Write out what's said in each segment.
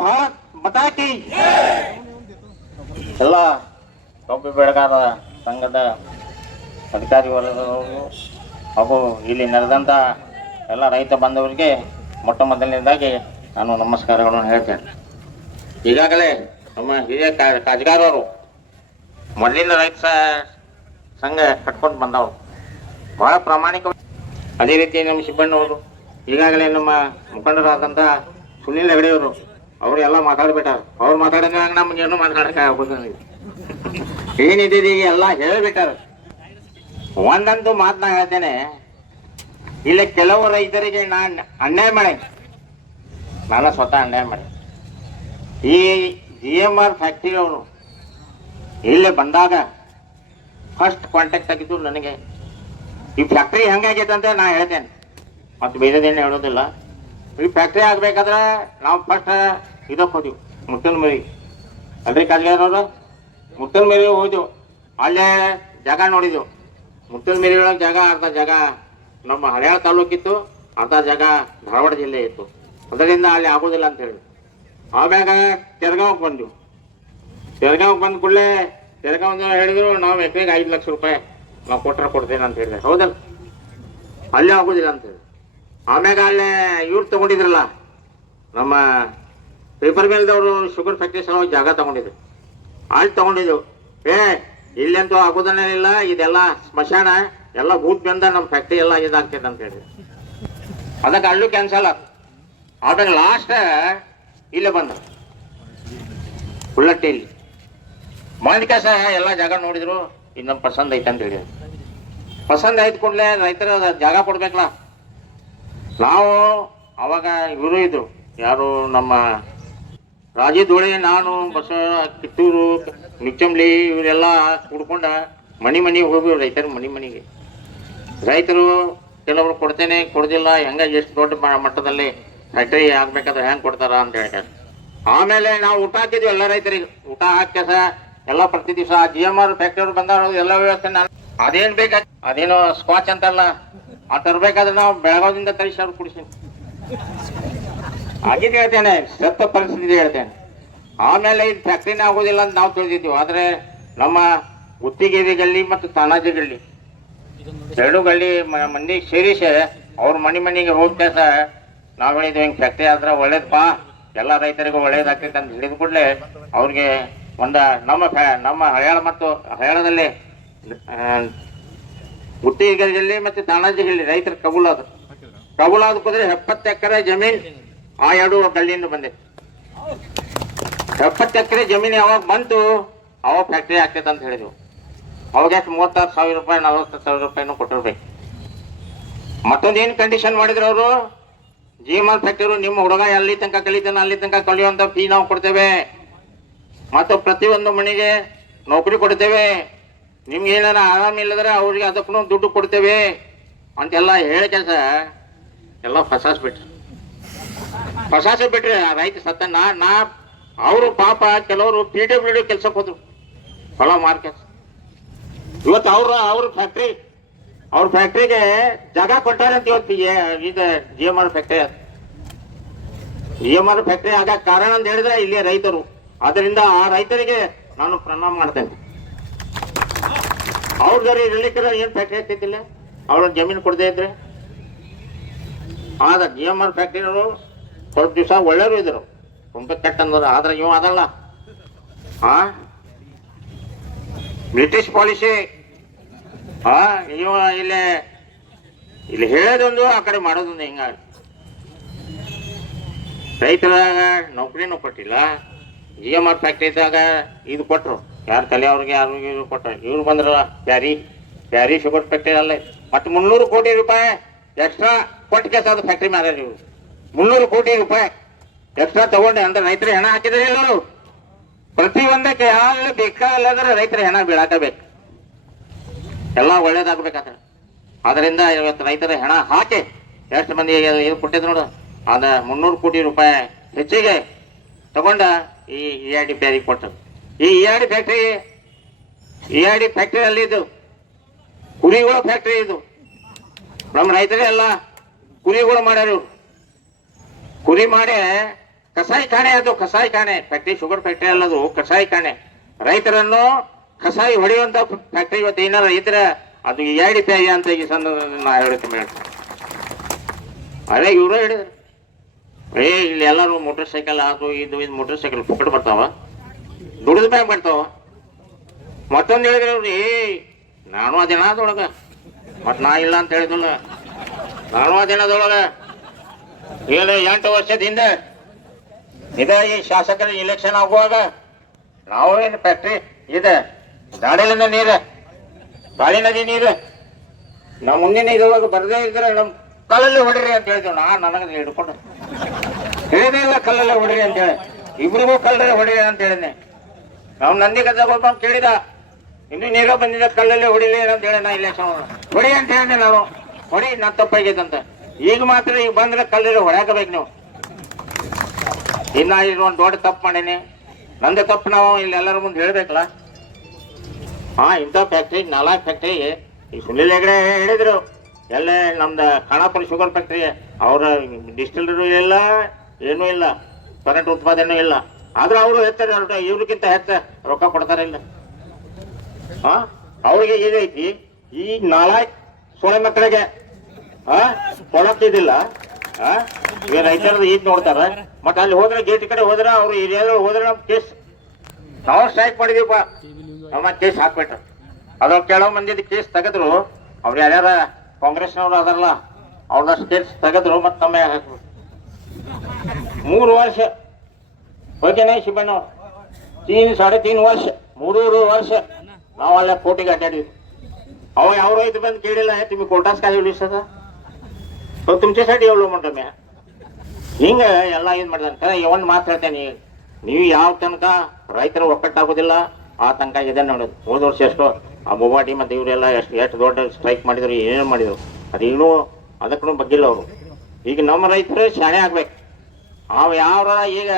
ಭಾರತ್ ಮಾತಾ ಕಿ ಎಲ್ಲ ಕಬ್ಬು ಬೆಳೆಗಾರರ ಸಂಘದ ಅಧಿಕಾರಿ ವರ್ಗದವರು ಹಾಗೂ ಇಲ್ಲಿ ನೆರೆದಂಥ ಎಲ್ಲ ರೈತ ಬಾಂಧವರಿಗೆ ಮೊಟ್ಟ ಮೊದಲನೇದಾಗಿ ನಾನು ನಮಸ್ಕಾರಗಳನ್ನು ಹೇಳ್ತೇನೆ. ಈಗಾಗಲೇ ನಮ್ಮ ಹಿರಿಯ ಕಾಜಗಾರವರು ಮೊದಲಿನ ರೈತ ಸಂಘ ಕಟ್ಕೊಂಡು ಬಂದವರು ಬಹಳ ಪ್ರಾಮಾಣಿಕ. ಅದೇ ರೀತಿ ನಮ್ಮ ಶಿಬ್ಬಣ್ಣವರು, ಈಗಾಗಲೇ ನಮ್ಮ ಮುಖಂಡರಾದಂಥ ಸುನೀಲ್ ಹೆಗಡೆಯವರು ಅವರು ಎಲ್ಲ ಮಾತಾಡ್ಬಿಟ್ಟಾರ. ಅವ್ರು ಮಾತಾಡಿದಾಗ ನಮಗೇನು ಮಾತಾಡೋಕೆ ಆಗೋದಿಲ್ಲ. ಏನಿದ್ದೀರಿ ಎಲ್ಲ ಹೇಳಿಬಿಟ್ಟಾರ. ಒಂದಂತೂ ಮಾತನ್ನ ಹೇಳ್ತೇನೆ, ಇಲ್ಲಿ ಕೆಲವು ರೈತರಿಗೆ ನಾನು ಅನ್ಯಾಯ ಮಾಡಿ, ನಾನು ಸ್ವತಃ ಅನ್ಯಾಯ ಮಾಡಿ. ಈ GMR ಫ್ಯಾಕ್ಟ್ರಿ ಅವರು ಇಲ್ಲಿ ಬಂದಾಗ ಫಸ್ಟ್ ಕಾಂಟ್ಯಾಕ್ಟ್ ಆಗಿದ್ದು ನನಗೆ. ಈ ಫ್ಯಾಕ್ಟ್ರಿ ಹೆಂಗಾಗೈತೆ ಅಂತ ನಾ ಹೇಳ್ತೇನೆ, ಮತ್ತು ಬೇರೆದೇನು ಹೇಳೋದಿಲ್ಲ. ಈ ಫ್ಯಾಕ್ಟ್ರಿ ಆಗ್ಬೇಕಾದ್ರೆ ನಾವು ಫಸ್ಟ್ ಇದಕ್ಕೆ ಹೋದೆವು, ಮುಟ್ಟಲ್ಮರಿ ಅಲ್ರಿ ಕಾಜಗಾರವರು. ಮುಟ್ಟಲ್ಮರಿ ಹೋದೆವು, ಅಲ್ಲೇ ಜಾಗ ನೋಡಿದೆವು. ಮುಟ್ಟಲ್ಮರಿ ಒಳಗೆ ಜಾಗ, ಅರ್ಧ ಜಾಗ ನಮ್ಮ ಹಳ್ಯಾಳ ತಾಲೂಕಿತ್ತು, ಅರ್ಧ ಜಾಗ ಧಾರವಾಡ ಜಿಲ್ಲೆ ಇತ್ತು. ಅದರಿಂದ ಅಲ್ಲಿ ಆಗೋದಿಲ್ಲ ಅಂತ ಹೇಳಿ ಆಮ್ಯಾಗ ತೆರಗಾಂವ್ಗೆ ಬಂದೆವು. ತೆರಗಾಂವ್ಗೆ ಬಂದ ಕೂಡಲೇ ತೆರಗಾಂವ್ ಹೇಳಿದ್ರು, ನಾವು ಎಕರೆಗೆ 5 ಲಕ್ಷ ರೂಪಾಯಿ ನಾವು ಕೊಡ್ತೇನೆ ಅಂತ ಹೇಳಿದೆ. ಹೌದಲ್ಲ, ಅಲ್ಲೇ ಆಗೋದಿಲ್ಲ ಅಂತ ಹೇಳಿ ಆಮ್ಯಾಗ ಅಲ್ಲೇ ಇವ್ರು ತಗೊಂಡಿದ್ರಲ್ಲ, ನಮ್ಮ ಪೇಪರ್ ಮಿಲ್ದವರು ಶುಗರ್ ಫ್ಯಾಕ್ಟ್ರಿ ಸಲುವಾಗಿ ಜಾಗ ತಗೊಂಡಿದ್ರು. ಅಲ್ಲಿ ತಗೊಂಡಿದ್ದೆವು. ಇಲ್ಲಂತೂ ಆಗೋದನ್ನೇ ಇಲ್ಲ, ಇದೆಲ್ಲ ಸ್ಮಶಾನ, ಎಲ್ಲ ಭೂತ್ ಬಂದ ನಮ್ಮ ಫ್ಯಾಕ್ಟ್ರಿ ಎಲ್ಲ ಇದಾಗ್ತೈತೆ ಅಂತ ಹೇಳಿ ಅದಕ್ಕೆ ಅಲ್ಲೂ ಕ್ಯಾನ್ಸಲ್ ಆಯ್ತು. ಆಮೇಲೆ ಲಾಸ್ಟ್ ಇಲ್ಲೇ ಬಂದ ಉಳ್ಳಟ್ಟಿಯಲ್ಲಿ ಮಾಲಿಕಾಸ ಎಲ್ಲ ಜಾಗ ನೋಡಿದ್ರು. ಇದು ನಮ್ಮ ಪಸಂದ್ ಐತೆ ಅಂತ ಹೇಳಿ, ಪಸಂದ್ ಆಯ್ತು ಕೂಡಲೇ ರೈತರ ಜಾಗ ಕೊಡ್ಬೇಕಲ್ಲ. ನಾವು ಅವಾಗ ಇವರು ಇದ್ರು, ಯಾರು ನಮ್ಮ ರಾಜಿ ಧೂಳೆ, ನಾನು ಬಸವ ಕಿತ್ತೂರು, ನಿಚ್ಚಂಬ್ಲಿ ಇವರೆಲ್ಲ ಕುಡ್ಕೊಂಡ ಮನೆಗೆ ಹೋಗಿ ರೈತರು ಮನೆಗೆ. ರೈತರು ಕೆಲವರು ಕೊಡ್ತೇನೆ ಕೊಡ್ದಿಲ್ಲ, ಹೆಂಗ ಎಷ್ಟು ದೊಡ್ಡ ಮಟ್ಟದಲ್ಲಿ ಫ್ಯಾಕ್ಟ್ರಿ ಆಗ್ಬೇಕಾದ್ರೆ ಹೆಂಗೆ ಕೊಡ್ತಾರ ಅಂತ ಹೇಳ್ತಾರೆ. ಆಮೇಲೆ ನಾವು ಊಟ ಹಾಕಿದ್ವಿ ಎಲ್ಲ ರೈತರಿಗೆ. ಊಟ ಹಾಕ್ಯಸ ಎಲ್ಲ ಪ್ರತಿ ದಿವಸ GMR ಫ್ಯಾಕ್ಟ್ರಿ ಬಂದವರು ಎಲ್ಲ ವ್ಯವಸ್ಥೆ ನಾನು ಅದೇನು ಬೇಕಾ, ಅದೇನೋ ಸ್ಕಾಚ್ ಅಂತಲ್ಲ, ಆ ತರಬೇಕಾದ್ರೆ ನಾವು ಬೆಳಗಾವಿಯಿಂದ ತರಿಸಿ ಅವ್ರು ಕುಡಿಸ್ತೀನಿ. ಆಗಿದ್ದು ಹೇಳ್ತೇನೆ, ಸತ್ತ ಪರಿಸ್ಥಿತಿ ಹೇಳ್ತೇನೆ. ಆಮೇಲೆ ಇದು ಫ್ಯಾಕ್ಟ್ರಿನೇ ಆಗೋದಿಲ್ಲ ಅಂತ ನಾವು ತಿಳಿದಿದ್ದೀವಿ. ಆದರೆ ನಮ್ಮ ಗುತ್ತಿಗೆರೆ ಗಲ್ಲಿ ಮತ್ತು ತಾನಾಜಿ ಗಲ್ಲಿ ಎರಡು ಗಲ್ಲಿ ಮಂದಿಗೆ ಸೇರಿಸಿ ಅವ್ರ ಮನೆಗೆ ಹೋಗ್ತೇಸ ನಾವು ಹೇಳಿದ್ವಿ, ಹಿಂಗೆ ಫ್ಯಾಕ್ಟ್ರಿ ಆದ್ರೆ ಒಳ್ಳೇದಪ್ಪ, ಎಲ್ಲ ರೈತರಿಗೂ ಒಳ್ಳೇದಾಗ್ತೈತೆ ಅಂತ ಹೇಳಿದ ಕೂಡಲೇ ಅವ್ರಿಗೆ ನಮ್ಮ ಹಳ್ಯಾಳ ಮತ್ತು ಹಳ್ಯಾಳದಲ್ಲಿ ಗುತ್ತಿಗೆಗಳಲ್ಲಿ ಮತ್ತು ತಾನಾಜಿಗಳಲ್ಲಿ ರೈತರ ಕಬೂಲಾದ ಕೂಡಲೇ 70 ಎಕರೆ ಜಮೀನ್ ಆ ಎರಡು ಗಲ್ಲಿಯಿಂದ ಬಂದಿತ್ತು. 70 ಎಕರೆ ಜಮೀನು ಯಾವಾಗ ಬಂತು ಅವಾಗ ಫ್ಯಾಕ್ಟ್ರಿ ಆಗ್ತೈತೆ ಅಂತ ಹೇಳಿದ್ವು. ಅವಾಗ ಎಷ್ಟು 36,000 ರೂಪಾಯಿ 40,000 ರೂಪಾಯಿನೂ ಕೊಟ್ಟಿರ್ಬೇಕು. ಮತ್ತೊಂದೇನು ಕಂಡೀಷನ್ ಮಾಡಿದ್ರು ಅವರು, GMR ಫ್ಯಾಕ್ಟರಿ ನಿಮ್ಮ ಹುಡುಗ ಎಲ್ಲಿ ತನಕ ಕಲಿತಾನೆ ಅಲ್ಲಿ ತನಕ ಕಲಿಯುವಂಥ ಫೀ ನಾವು ಕೊಡ್ತೇವೆ, ಮತ್ತು ಪ್ರತಿಯೊಂದು ಮನೆಗೆ ನೌಕರಿ ಕೊಡ್ತೇವೆ, ನಿಮ್ಗೆ ಏನಾರ ಆರಾಮ ಇಲ್ಲದ್ರೆ ಅವ್ರಿಗೆ ಅದಕ್ಕೂ ದುಡ್ಡು ಕೊಡ್ತೇವೆ ಅಂತೆಲ್ಲ ಹೇಳಿ ಕೆಲಸ ಎಲ್ಲ ಫಸಾಸಿಬಿಟ್ರಿ. ರೈತ ಸತ್ತ ನಾ ಅವರು ಪಾಪ ಕೆಲವರು PWD ಕೆಲ್ಸಕ್ಕೆ ಹೋದ್ರು, ಹೊಲ ಮಾರ್ಕೆಟ್. ಇವತ್ತು ಅವ್ರ ಫ್ಯಾಕ್ಟ್ರಿಗೆ ಜಾಗ ಕೊಟ್ಟಾರೆ ಅಂತ ಇವತ್ತು ಇದು GMR ಫ್ಯಾಕ್ಟ್ರಿ ಆಗ ಕಾರಣ ಅಂತ ಹೇಳಿದ್ರೆ ಇಲ್ಲಿ ರೈತರು. ಅದರಿಂದ ಆ ರೈತರಿಗೆ ನಾನು ಪ್ರಣಾಮ ಮಾಡ್ತೇನೆ. ಅವ್ರದಾರೆ ಇರ್ಲಿಕ್ಕೆ ಏನ್ ಫ್ಯಾಕ್ಟ್ರಿ ಆಗ್ತೈತಿಲ್ಲ, ಅವ್ರ ಜಮೀನು ಕೊಡದೇ ಇದ್ರೆ. ಆದ GMR ಫ್ಯಾಕ್ಟ್ರಿಯವರು ಸ್ವಲ್ಪ ದಿವಸ ಒಳ್ಳೆಯವರು ಇದ್ರು, ತುಂಬ ಕೆಟ್ಟ ಅಂದ್ರು. ಆದ್ರೆ ಇವ ಅದಲ್ಲ, ಬ್ರಿಟಿಷ್ ಪಾಲಿಸಿ. ಇವ ಇಲ್ಲಿ ಹೇಳೋದೊಂದು ಆ ಕಡೆ ಮಾಡೋದೊಂದು. ಹಿಂಗ ರೈತರಾಗ ನೌಕರಿನೂ ಕೊಟ್ಟಿಲ್ಲ, GMR ಫ್ಯಾಕ್ಟ್ರಿ ಇದ್ದಾಗ ಇದು ಕೊಟ್ಟರು, ಯಾರು ತಲೆ ಅವ್ರಿಗೆ ಯಾರು ಕೊಟ್ಟರು. ಇವ್ರು ಬಂದ್ರ ಪ್ಯಾರಿ ಶುಗರ್ ಫ್ಯಾಕ್ಟ್ರಿ ಅಲ್ಲೇ ಮತ್ತು 300 ಕೋಟಿ ರೂಪಾಯಿ ಎಕ್ಸ್ಟ್ರಾ ಕೊಟ್ಟು ಕೆಲಸ ಅದು ಫ್ಯಾಕ್ಟ್ರಿ ಮಾರ್ಯಾರ ಇವರು. 300 ಕೋಟಿ ರೂಪಾಯಿ ಎಕ್ಸ್ಟ್ರಾ ತಗೊಂಡೆ ಅಂದ್ರೆ ರೈತರ ಹೆಣ ಹಾಕಿದ್ರೆ ಎಲ್ಲರೂ ಪ್ರತಿಯೊಂದಕ್ಕೆ ಯಾರು ಬೇಕಾದ್ರೆ ರೈತರ ಹೆಣ ಬೀಳಾಕಬೇಕು, ಎಲ್ಲ ಒಳ್ಳೇದಾಗಬೇಕಾದ್ರೆ. ಅದರಿಂದ ಇವತ್ತು ರೈತರ ಹೆಣ ಹಾಕಿ ಎಷ್ಟು ಮಂದಿ ಇದು ಕೊಟ್ಟಿದ್ರು ನೋಡು, ಅದ 300 ಕೋಟಿ ರೂಪಾಯಿ ಹೆಚ್ಚಿಗೆ ತಗೊಂಡ ಈ EID ಪ್ಯಾರಿ ಕೊಟ್ಟರು. ಈ EID ಫ್ಯಾಕ್ಟ್ರಿಯಲ್ಲಿ ಇದು ಕುರಿಗಳ ಫ್ಯಾಕ್ಟ್ರಿ. ಇದು ನಮ್ಮ ರೈತರೇ ಎಲ್ಲ ಕುರಿಗಳು ಮಾಡ್ಯಾರ. ಕುರಿ ಮಾಡಿ ಕಸಾಯಿ ಖಾನೆ, ಅದು ಕಸಾಯಿ ಖಾನೆ ಫ್ಯಾಕ್ಟ್ರಿ, ಶುಗರ್ ಫ್ಯಾಕ್ಟ್ರಿ ಅಲ್ಲದು ಕಸಾಯಿ ಖಾನೆ. ರೈತರನ್ನು ಕಸಾಯಿ ಹೊಡೆಯುವಂತ ಫ್ಯಾಕ್ಟ್ರಿ ಇವತ್ತು ಏನಾರ ಇದ್ರೆ ಅದು EIDPI ಅಂತ ಈ ಸಂದ ನಾ ಹೇಳ್ತೀನಿ. ಅದೇ ಇವರು ಹೇಳಿದ್ರು, ಇಲ್ಲಿ ಎಲ್ಲರೂ ಮೋಟರ್ ಸೈಕಲ್ ಅದು ಇದು ಮೋಟರ್ ಸೈಕಲ್ ಪುಕ್ಕಟ್ ಬರ್ತಾವ, ದುಡಿದ ಮ್ಯಾಗ ಬರ್ತಾವ. ಮತ್ತೊಂದು ಹೇಳಿದ್ರೆ ಅವ್ರು, ನಾನು ಆ ದಿನದೊಳಗ ಮತ್ ನಾ ಇಲ್ಲ ಅಂತ ಹೇಳಿದಿಲ್ಲ, ನಾನು ಆ ದಿನದೊಳಗ 7-8 ವರ್ಷದ ಹಿಂದೆ ಇದೇ ಈ ಶಾಸಕರ ಇಲೆಕ್ಷನ್ ಆಗುವಾಗ ನಾವು ಏನು ಫ್ಯಾಕ್ಟ್ರಿ ಇದೆ, ದಾಡಿಲಿಂದ ನೀರು, ಗಾಳಿ ನದಿ ನೀರು ನಾವು ಮುಂದಿನ ಇದ್ರೊಳಗೆ ಬರದೇ ಇದ್ರೆ ನಮ್ಮ ಕಲ್ಲಲ್ಲಿ ಹೊಡಿರಿ ಅಂತ ಹೇಳಿದ್ವಿ. ನನಗೆ ಹಿಡ್ಕೊಂಡು ಹೇಳಿದೇ ಇಲ್ಲ ಕಲ್ಲಲ್ಲಿ ಹೊಡಿರಿ ಅಂತೇಳಿ, ಇಬ್ರಿಗೂ ಕಲ್ಲಲ್ಲಿ ಹೊಡಿರಿ ಅಂತ ಹೇಳಿದ್ನೆ. ನಾವು ನಂದಿ ಗದ್ದಾಗ ಒಬ್ಬ ಕೇಳಿದ, ಇನ್ನು ನೀರ ಬಂದಿದ್ದ ಕಲ್ಲಲ್ಲಿ ಹೊಡಿಲಿ ಅಂತ ಹೇಳಿ ನಾ ಇಲೆಕ್ಷನ್ ಹೊಡಿ ಅಂತ ಹೇಳಿದೆ. ನಾನು ಹೊಡಿ ನಾ ತಪ್ಪಾಗೈತಂತ. ಈಗ ಮಾತ್ರ ಈಗ ಬಂದ್ರೆ ಕಲ್ಲಲ್ಲಿ ಹೊಡ್ಯಾಕಬೇಕು ನೀವು. ಇನ್ನ ಇದು ಒಂದು ದೊಡ್ಡ ತಪ್ಪು ಮಾಡೀನಿ, ನಂದು ತಪ್ಪು ನಾವು ಇಲ್ಲಿ ಎಲ್ಲರ ಮುಂದೆ ಹೇಳ್ಬೇಕಲ್ಲ. ಇಂಥ ಫ್ಯಾಕ್ಟ್ರಿ 4 ಫ್ಯಾಕ್ಟ್ರಿ ಈ ಸುನಿಲ್ ಹೆಗಡೆ ಹೇಳಿದ್ರು, ಎಲ್ಲ ನಮ್ದು ಖಾನಾಪುರ ಶುಗರ್ ಫ್ಯಾಕ್ಟ್ರಿ ಅವ್ರ ಡಿಸ್ಟಿಲರಿ ಇಲ್ಲ, ಏನೂ ಇಲ್ಲ, ಕರೆಂಟ್ ಉತ್ಪಾದನೆ ಇಲ್ಲ. ಆದ್ರೆ ಅವರು ಹೆಚ್ಚಾರೆ, ಇವ್ರಿಗಿಂತ ಹೆಚ್ಚ ರೊಕ್ಕ ಕೊಡ್ತಾರಿಲ್ಲ. ಅವ್ರಿಗೆ ಏನೈತಿ, ಈ 4 ಸೊಳೆ ಮಕ್ಕಳಿಗೆ ಕೊಡಕ್ತಿದ್ದಿಲ್ಲ. ಈಗ ರೈತರದ ಈದ್ ನೋಡ್ತಾರ, ಮತ್ತೆ ಅಲ್ಲಿ ಹೋದ್ರೆ ಗೇಟ್ ಕಡೆ ಹೋದ್ರೆ ಅವ್ರು ಏರಿಯಾದಲ್ಲಿ ಹೋದ್ರೆ ನಮ್ ಕೇಸ್, ನಾವು ಸ್ಟ್ರೈಕ್ ಮಾಡಿದೀವಪ್ಪ, ನಮ್ಮ ಕೇಸ್ ಹಾಕ್ಬಿಟ್ರು. ಅದ್ರ ಕೆಲವು ಮಂದಿ ಕೇಸ್ ತೆಗೆದ್ರು, ಅವ್ರು ಯಾರ್ಯಾರ ಕಾಂಗ್ರೆಸ್ನವ್ರು ಅದಾರಲ್ಲ ಅವ್ರನ್ನ ಕೇಸ್ ತೆಗೆದ್ರು, ಮತ್ತೆ ತಮ್ಮ ಹಾಕ್ಬಿಟ್ರು. 3 ವರ್ಷ ಹೋಗಿ नाही ಶಿಬಣ್ಣ, 3-3.5 ವರ್ಷ, 3 ವರ್ಷ ನಾವು ಅಲ್ಲೇ ಕೋರ್ಟಿಗೆ ಅಡ್ಡಾಡಿದ್ವಿ. अहो यावर इथं पण केलेलं आहे, तुम्ही कोर्टास काय ಹೇಳಿಸ तुमच्यासाठी एवढं म्हणतो मी. ಹಿಂಗ ಎಲ್ಲ ಏನ್ ಮಾಡ್ತಾರೆ, ಒಂದು ಮಾತು ಹೇಳ್ತೇನೆ, ನೀವು ಯಾವ ತನಕ ರೈತರ ಒಕ್ಕಟ್ಟಾಗೋದಿಲ್ಲ ಆ ತನಕ ಇದೆ ನೋಡೋದು. ಹೋದ ವರ್ಷ ಎಷ್ಟೋ ಆ ಮೊಬಾಟಿ ಮತ್ತೆ ಇವರೆಲ್ಲ ಎಷ್ಟು ದೊಡ್ಡ ಸ್ಟ್ರೈಕ್ ಮಾಡಿದ್ರು, ಏನೇನು ಮಾಡಿದ್ರು, ಅದೇನೂ ಅದಕ್ಕೂ ಬಗ್ಗಿಲ್ಲ ಅವರು. ಈಗ ನಮ್ಮ ರೈತರು ಶಾಣೆ ಆಗ್ಬೇಕು. ಅವ ಯಾವ ಈಗ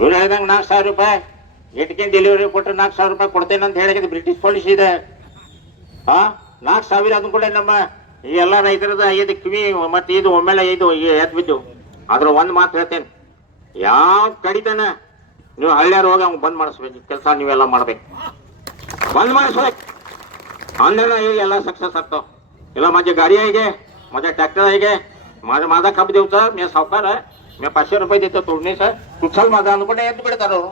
ಇವ್ರು ಹೇಳ್ದಂಗೆ 4,000 ರೂಪಾಯಿ ಇಟ್ಕಿನ ಡೆಲಿವರಿ ಕೊಟ್ಟರೆ 4,000 ರೂಪಾಯಿ ಕೊಡ್ತೇನೆ ಅಂತ ಹೇಳಿದ್ರೆ ಬ್ರಿಟಿಷ್ ಪಾಲಿಸಿ ಇದೆ. 4,000 ಅದನ್ನ ಕೂಡ ನಮ್ಮ ಈ ಎಲ್ಲ ರೈತರದ 5 ಕಿವಿ ಮತ್ತೆ ಇದು ಒಮ್ಮೆಲೆ 5 ಎತ್ ಬಿದ್ದು. ಅದ್ರ ಒಂದು ಮಾತು ಹೇಳ್ತೇನೆ, ಯಾವ ಕಡಿತನ ನೀವು ಹಳ್ಳಿಯಾರ ಹೋಗಿ ಅವ್ನು ಬಂದ್ ಮಾಡಿಸ್ಬೇಕು, ಕೆಲಸ ನೀವೆಲ್ಲ ಮಾಡ್ಬೇಕು, ಬಂದ್ ಮಾಡಿಸ್ಬೇಕು. ಅಂದ್ರೆ ಎಲ್ಲ ಸಕ್ಸಸ್ ಆಗ್ತಾವ. ಇಲ್ಲ माझ्या गाडी आहे गे, माझ्या ट्रॅक्टर आहे गे, माझा खप देऊचा, मी सावकार आहे, मी 500 ರೂಪಾಯಿ देतो तोडणीच, कुठल माझा ಅನ್ಕೊಂಡೆ ಎದ್ದು ಬಿಡ್ತಾರ ಅವರು.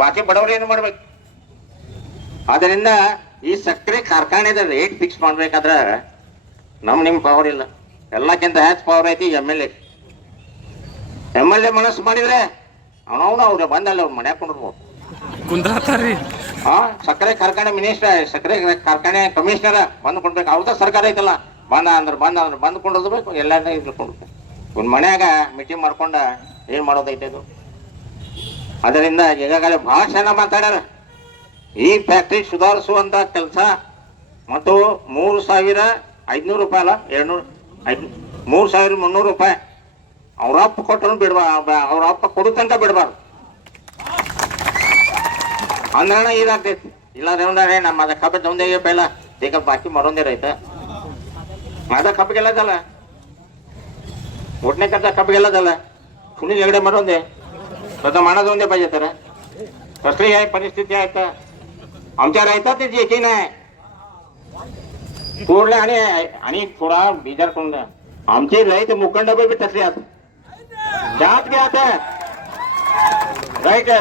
ಬಾಕಿ ಬಡವರು ಏನು ಮಾಡ್ಬೇಕು. ಆದ್ದರಿಂದ ಈ ಸಕ್ಕರೆ ಕಾರ್ಖಾನೆದ ರೇಟ್ ಫಿಕ್ಸ್ ಮಾಡ್ಬೇಕಾದ್ರೆ ನಿಮ್ ಪವರ್ ಇಲ್ಲ, ಎಲ್ಲಕ್ಕಿಂತ ಹೆಚ್ಚು ಪವರ್ ಐತಿ MLA ಮನಸ್ಸು ಮಾಡಿದ್ರೆ ಅವನವನು ಅವ್ರ ಬಂದಲ್ಲ ಅವ್ರು ಮನೆ ಹಾಕೊಂಡಿರ್ಬೋದು. ಸಕ್ಕರೆ ಕಾರ್ಖಾನೆ ಮಿನಿಸ್ಟರ್, ಸಕ್ಕರೆ ಕಾರ್ಖಾನೆ ಕಮಿಷನರ್ ಬಂದು ಕೊಡ್ಬೇಕು. ಅವ್ರದ ಸರ್ಕಾರ ಐತಲ್ಲ, ಬಂದು ಕೊಂಡೋದ್ಬೇಕು, ಎಲ್ಲಾರನ್ನ ಇದ್ಕೊಂಡು ಒಂದ್ ಮನ್ಯಾಗ ಮೀಟಿಂಗ್ ಮಾಡ್ಕೊಂಡ ಏನ್ ಮಾಡೋದೈತೆ ಅದು. ಅದರಿಂದ ಈಗಾಗಲೇ ಬಹಳ ಚೆನ್ನಾಗಿ ಮಾತಾಡ್ಯಾರ. ಈ ಫ್ಯಾಕ್ಟ್ರಿ ಸುಧಾರಿಸುವಂತ ಕೆಲಸ ಮತ್ತು 3,500 ರೂಪಾಯಿ ಅಲ್ಲ 3,300 ರೂಪಾಯಿ ಅವ್ರ ಅಪ್ಪ ಕೊಟ್ಟರು ಬಿಡ್ಬಾರ್ದು, ಅವ್ರ ಅಪ್ಪ ಕೊಡು ತನಕ ಬಿಡ್ಬಾರ್ದು ಅಂದ್ರೆ ಇದಾಗ್ತೈತಿ. ಇಲ್ಲಾಂದ್ರೆ ನಮ್ಮ ಅದ ಕಬ್ಬ ಒಂದೇ ಪೈಲ ಈಗ ಬಾಕಿ ಮಾಡೋದೇ ರೈತ माझा खप गेला झाला, उठण्याकरता खप गेला झाला, कुणी झगडे मरून दे, स्वतः माना जाऊन दे पाहिजे. तर कसली आहे परिस्थिती आहे तर आमच्या राहतात ते की नाही कोरले आणि थोडा बिजार करून द्या. आमचे रहित मुखंड बी तसले त्यात काय आता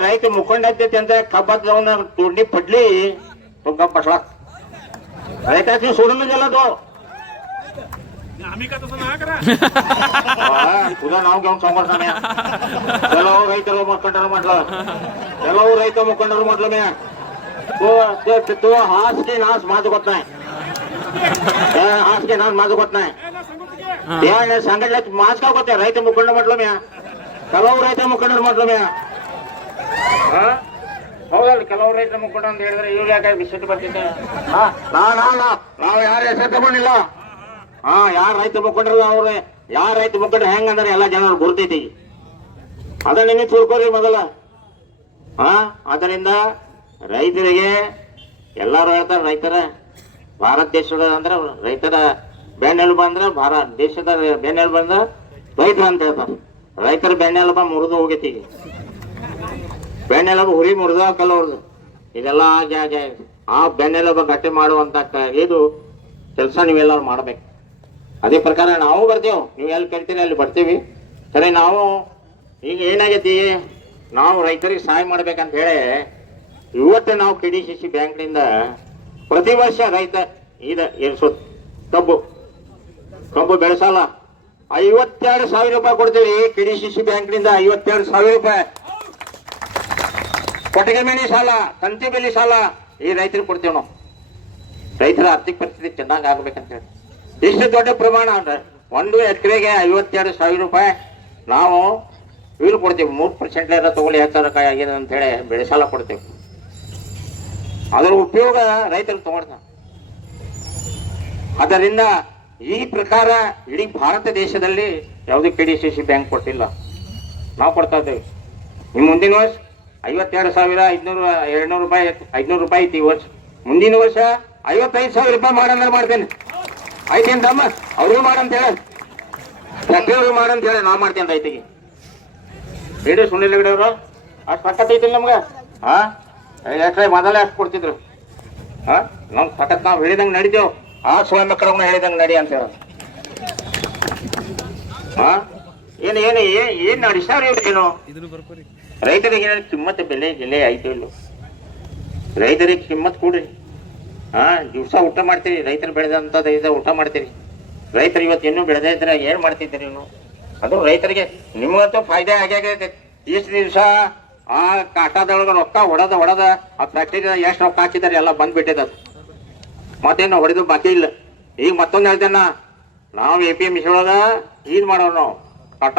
रहित मुखंड त्यांच्या खपात जाऊन तोडणी पडली, तो गप बसला. रहिताची सोडून गेला तो. तुझं नाव घेऊन समोर चलो रೈತರು मुखंडರು म्हटलं, चलो रೈತ मुखंडರು म्हटलं मी. तो हास के नास माझं होत नाही, हास के नास माझं होत नाही. त्या सांगितलं माझ का होते रೈತ मुखंड म्हटलं मी. ಕೆಲವು ರೈತ ಮುಖಂಡರು म्हटलं मी. ಹೌದಲ್ಲ, ಕೆಲವು ರೈತ ಮುಖಂಡ ಅಂತ ಹೇಳಿದ್ರೆ ಇವ್ರು ಯಾಕೆ ಬಿಸಿಟ್ಟು ಬರ್ತಿದ್ದೆ. ನಾವು ಯಾರು ಹೆಸರು ತಗೊಂಡಿಲ್ಲ. ಯಾರ ರೈತ ಮುಖಂಡರು ಅವ್ರೆ, ಯಾರ ರೈತ ಮುಖಂಡ್ರು ಹೆಂಗಂದ್ರೆ ಎಲ್ಲ ಜನರು ಗುರ್ತೈತಿ. ಅದನ್ನ ನಿಮಗೆ ತಿಳ್ಕೊರಿ ಮೊದಲ. ಅದರಿಂದ ರೈತರಿಗೆ ಎಲ್ಲಾರು ಹೇಳ್ತಾರೆ, ರೈತರ ಭಾರತ ದೇಶದ ಅಂದ್ರೆ ರೈತರ ಬೆನ್ನೆಲುಬು ಅಂದ್ರೆ ಭಾರತ ದೇಶದ ಬೆನ್ನೆಲುಬು ಅಂದ್ರೆ ರೈತ ಅಂತ ಹೇಳ್ತಾರೆ. ರೈತರ ಬೆನ್ನೆಲುಬ ಮುರಿದು ಹೋಗೈತಿ ಈಗ. ಬೆನ್ನೆಲುಬು ಹುರಿ ಮುರಿದಾಕಲ್ಲ ಅವ್ರದ್ದು. ಇದೆಲ್ಲ ಆ ಬೆನ್ನೆಲುಬ ಗಟ್ಟಿ ಮಾಡುವಂತ ಇದು ಕೆಲಸ ನೀವೆಲ್ಲರೂ ಮಾಡ್ಬೇಕು. ಅದೇ ಪ್ರಕಾರ ನಾವು ಬರ್ತೀವಿ, ನೀವು ಎಲ್ಲಿ ಕರಿತೀರಿ ಅಲ್ಲಿ ಬರ್ತೀವಿ. ಸರಿ, ನಾವು ಈಗ ಏನಾಗೈತಿ, ನಾವು ರೈತರಿಗೆ ಸಹಾಯ ಮಾಡ್ಬೇಕಂತ ಹೇಳಿ ಇವತ್ತು ನಾವು KDCC ಬ್ಯಾಂಕ್ನಿಂದ ಪ್ರತಿ ವರ್ಷ ರೈತ ಕಬ್ಬು ಬೆಳೆಸಲ್ಲ 52,000 ರೂಪಾಯಿ ಕೊಡ್ತೀವಿ. KDCC ಬ್ಯಾಂಕ್ನಿಂದ 52,000 ರೂಪಾಯಿ ಕೊಟ್ಟಿಗೆ ಮನೆ ಸಾಲ, ತಂತಿ ಬೆಲೆ ಸಾಲ ಈ ರೈತರಿಗೆ ಕೊಡ್ತೀವಿ ನಾವು. ರೈತರ ಆರ್ಥಿಕ ಪರಿಸ್ಥಿತಿ ಚೆನ್ನಾಗಿ ಆಗ್ಬೇಕಂತ ಹೇಳಿ ಇಷ್ಟು ದೊಡ್ಡ ಪ್ರಮಾಣ ಅಂದ್ರೆ 1 ಎಕರೆಗೆ 52,000 ರೂಪಾಯಿ ನಾವು ಇವ್ರು ಕೊಡ್ತೀವಿ. 3% ತಗೊಳ್ಳಿ ಹೆಚ್ಚಾರಕಾಯಿ ಆಗಿದೆ ಅಂತ ಹೇಳಿ ಬೆಳೆ ಸಾಲ ಕೊಡ್ತೀವಿ. ಅದರ ಉಪಯೋಗ ರೈತರು ತಗೊಳ್ತಾನೆ. ಅದರಿಂದ ಈ ಪ್ರಕಾರ ಇಡೀ ಭಾರತ ದೇಶದಲ್ಲಿ ಯಾವುದೇ KDCC ಬ್ಯಾಂಕ್ ಕೊಟ್ಟಿಲ್ಲ, ನಾವು ಕೊಡ್ತಾ ಇದ್ದೇವೆ. ನಿಮ್ಮ ಮುಂದಿನ ವರ್ಷ 52,500 ರೂಪಾಯಿ 500 ರೂಪಾಯಿ ಐತಿ ಈ ವರ್ಷ. ಮುಂದಿನ ವರ್ಷ 55,000 ರೂಪಾಯಿ ಮಾಡಂದ್ರೆ ಮಾಡ್ತೇನೆ. ಆಯ್ತೇನು ತಮ್ಮ? ಅವ್ರಿಗೂ ಮಾಡಂತ ಹೇಳ, ಫ್ಯಾಕ್ಟ್ರಿಯವ್ರಿಗೂ ಮಾಡಂತ ಹೇಳಿ ನಾವು ಮಾಡ್ತೇನೆ ರೈತಿಗೆ. ಹೇಳಿ ಸುನಿಲ್ ಹೆಗಡೆ ಅವರು ಅಷ್ಟು ಸಖತ್ ಐತಿಲ್ಲ ನಮ್ಗೆ. ಎಷ್ಟೇ ಮೊದಲೇ ಅಷ್ಟು ಕೊಡ್ತಿದ್ರು. ನಮ್ಗೆ ಸಖತ್ ನಾವು ಹೇಳಿದಂಗೆ ನಡಿತೇವೆ. ಸ್ವಯಂ ಮಕ್ಕಳನ್ನ ಹೇಳಿದಂಗೆ ನಡಿ ಅಂತ ಹೇಳ. ಏನು ನಡೆಸ್ತಾರ ಏನು ರೈತರಿಗೆ ಏನಾದ್ರು ಕಿಮ್ಮತ್ ಬೆಲೆ ಆಯ್ತು ಇಲ್ಲೋ? ರೈತರಿಗೆ ಕಿಮ್ಮತ್ ಕೊಡ್ರಿ. ದಿವಸ ಊಟ ಮಾಡ್ತೀರಿ, ರೈತರು ಬೆಳೆದಂಥದ್ದು ಊಟ ಮಾಡ್ತೀರಿ. ರೈತರು ಇವತ್ತು ಇನ್ನೂ ಬೆಳೆದೇ ಇದ್ರೆ ಏನು ಮಾಡ್ತಿದ್ದೀರಿ ನೀವು? ಅದು ರೈತರಿಗೆ ನಿಮ್ಗಂತೂ ಫಾಯ್ದೆ ಆಗೈತೆ. ಇಷ್ಟು ದಿವಸ ಆ ಕಾಟಾದೊಳಗೆ ರೊಕ್ಕ ಹೊಡೆದ ಆ ಫ್ಯಾಕ್ಟ್ರಿ ಎಷ್ಟು ರೊಕ್ಕ ಹಾಕಿದ್ದಾರೆ ಎಲ್ಲ ಬಂದ್ಬಿಟ್ಟಿದೆ. ಅದು ಮತ್ತೇನು ಹೊಡೆದು ಬಾಕಿ ಇಲ್ಲ. ಈಗ ಮತ್ತೊಂದು ಹೇಳ್ತೇನೆ, ನಾವು APMC ಒಳಗ ಇದು ಮಾಡೋರು ನಾವು ಕಾಟ.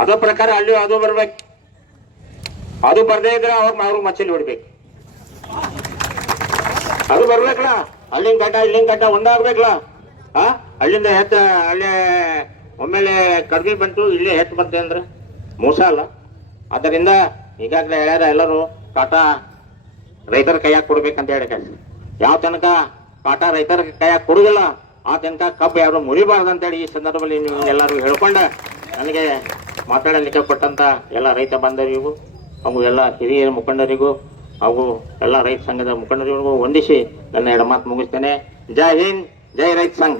ಅದ ಪ್ರಕಾರ ಅಲ್ಲಿ ಅದು ಬರ್ಬೇಕು. ಅದು ಬರ್ದೇ ಇದ್ರೆ ಅವ್ರು ಮಚ್ಚಲಿ ಹೊಡ್ಬೇಕು. ಅದು ಬರ್ಬೇಕಲ್ಲ, ಅಲ್ಲಿಂದ ಕಟ್ಟ ಇಲ್ಲಿಂದ ಕಟ್ಟ ಒಂದಾಗ್ಬೇಕಲ್ಲ. ಅಲ್ಲಿಂದ ಅಲ್ಲೇ ಒಮ್ಮೆಲೆ ಕಡ್ಗಿ ಬಂತು, ಇಲ್ಲೇ ಹೆಚ್ಚು ಬರ್ತದೆ ಅಂದ್ರೆ ಮೋಸ ಅಲ್ಲ. ಆದ್ದರಿಂದ ಈಗಾಗಲೇ ಹೇಳ್ಯಾರ ಎಲ್ಲರೂ ಕಾಟ ರೈತರ ಕೈಯಾಗ ಕೊಡ್ಬೇಕಂತ ಹೇಳಿ. ಯಾವ ತನಕ ಕಾಟ ರೈತರ ಕೈಯಾಗ ಕೊಡುದಿಲ್ಲ ಆ ತನಕ ಕಬ್ಬು ಯಾರು ಮುರಿಬಾರ್ದಂತೇಳಿ ಈ ಸಂದರ್ಭದಲ್ಲಿ ನೀವು ಎಲ್ಲರೂ ಹೇಳ್ಕೊಂಡ ನನಗೆ ಮಾತಾಡಲಿಕ್ಕೆ ಕೊಟ್ಟಂತ ಎಲ್ಲ ರೈತ ಬಾಂಧವರಿಗೂ ಹಾಗೂ ಎಲ್ಲ ಹಿರಿಯ ಮುಖಂಡರಿಗೂ ಹಾಗೂ ಎಲ್ಲ ರೈತ ಸಂಘದ ಮುಖಂಡರಿಗೂ ವಂದಿಸಿ ನನ್ನ ಎರಡು ಮಾತು ಮುಗಿಸ್ತೇನೆ. ಜೈ ಹಿಂದ್, ಜೈ ರೈತ ಸಂಘ.